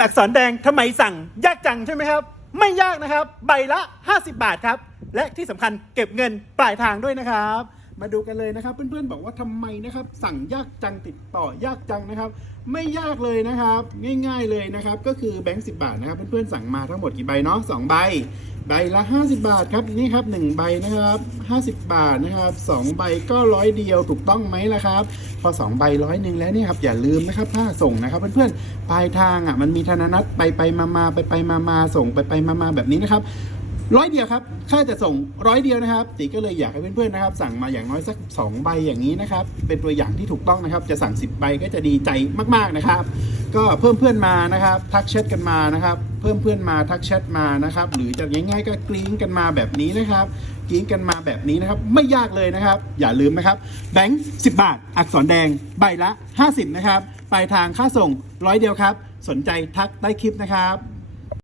อักษรแดงทำไมสั่งยากจังใช่ไหมครับ ไม่ยากนะครับ ใบละ 50 บาทครับ และที่สำคัญเก็บเงินปลายทางด้วยนะครับ มาดูกันเลยนะครับ เพื่อนๆบอกว่าทำไมนะครับ สั่งยากจังติดต่อยากจังนะครับ ไม่ยากเลยนะครับ ง่าย ๆเลยนะครับ ก็คือแบงค์สิบาทนะครับ เพื่อนๆสั่งมาทั้งหมดกี่ใบเนาะสองใบ ใบละ 50 บาทครับนี่ครับ1ใบนะครับ50 บาทนะครับ2ใบก็ร้อยเดียวถูกต้องไหมล่ะครับ พอ 2 ใบร้อยหนึ่งแล้วเนี่ยครับอย่าลืมนะครับค่าส่งนะครับเพื่อนๆปลายทางอะมันมีธนนัตไปไปมามาไปไปมามาส่งไปไปมามาแบบนี้นะครับร้อยเดียวครับถ้าจะส่งร้อยเดียวนะครับตีก็เลยอยากให้เพื่อนๆนะครับ สั่งมาอย่างน้อยสัก 2 ใบอย่างนี้นะครับ เป็นตัวอย่างที่ถูกต้องนะครับ จะสั่ง 10 ใบก็จะดีใจมากๆนะครับ ก็เพิ่มเพื่อนมานะครับ ทักแชทกันมานะครับ เพิ่มเพื่อนมาทักแชทมานะครับ หรือจะง่าย ๆ ก็กริ้งกันมาแบบนี้นะครับกริ้งกันมาแบบนี้นะครับ ไม่ยากเลยนะครับ อย่าลืมนะครับแบงค์10 บาท อักษรแดงใบละ 50 นะครับปลายทางค่าส่งร้อยเดียวครับ สนใจทักใต้คลิปนะครับ